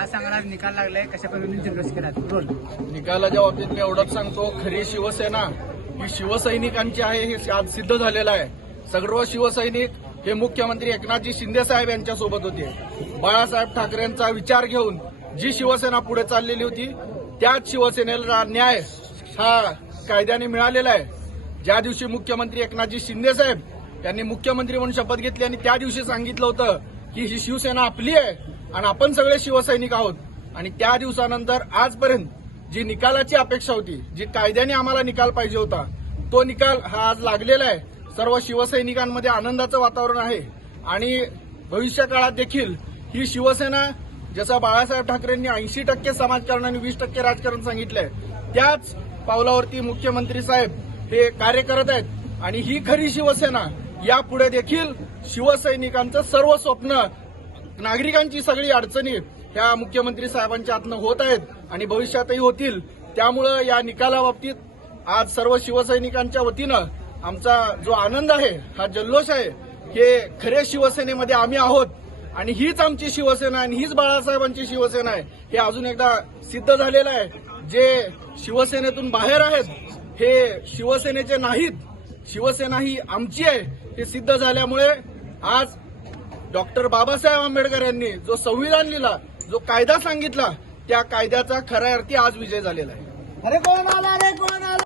निकाल लागलाय केला निकालाच्या बाबतीत मी एवढंच सांगतो खरी शिवसेना ही शिवसैनिकांची आहे हे आज सिद्ध झालेलं आहे सर्व शिवसैनिक हे मुख्यमंत्री एकनाथजी शिंदे साहेब यांच्यासोबत होते बाळासाहेब ठाकरेंचा विचार घेऊन जी शिवसेना पुढे चाललेली होती त्याच शिवसेनेला न्याय हा कायद्याने मिळालेला आहे ज्या दिवशी मुख्यमंत्री एकनाथजी शिंदे साहेब यांनी मुख्यमंत्री म्हणून शपथ घेतली आणि त्या दिवशी सांगितलं होतं की ही शिवसेना आपली आहे आणि आपण सगळे शिवसैनिक आहोत आणि त्या दिवसानंतर आजपर्यंत जी निकालाची अपेक्षा होती जी कायद्याने आम्हाला निकाल पाहिजे होता तो निकाल हा आज लागलेला आहे सर्व शिवसैनिकांमध्ये आनंदाचं वातावरण आहे आणि भविष्य काळात देखील ही शिवसेना जसं बाळासाहेब ठाकरेंनी ऐंशी टक्के समाजकारण आणि वीस टक्के राजकारण सांगितलंय त्याच पावलावरती मुख्यमंत्री साहेब हे कार्य करत आहेत आणि ही खरी शिवसेना यापुढे देखील शिवसैनिकांचं सर्व स्वप्न नागरिकांची सगळी अडचणी ह्या मुख्यमंत्री साहेबांच्या हातनं होत आहेत आणि भविष्यातही होतील त्यामुळं या निकालाबाबतीत आज सर्व शिवसैनिकांच्या वतीनं आमचा जो आनंद आहे हा जल्लोष आहे हे खरे शिवसेनेमध्ये आम्ही आहोत आणि हीच आमची शिवसेना आणि हीच बाळासाहेबांची शिवसेना आहे हे अजून एकदा सिद्ध झालेलं आहे जे शिवसेनेतून बाहेर आहेत हे शिवसेनेचे नाहीत शिवसेना ही आमची आहे हे सिद्ध झाल्यामुळे आज डॉक्टर बाबासाहेब आंबेडकर यांनी जो संविधान लिहिला जो कायदा सांगितला त्या कायद्याचा खऱ्या अर्थी आज विजय झालेला आहे अरे कोण अरे कोण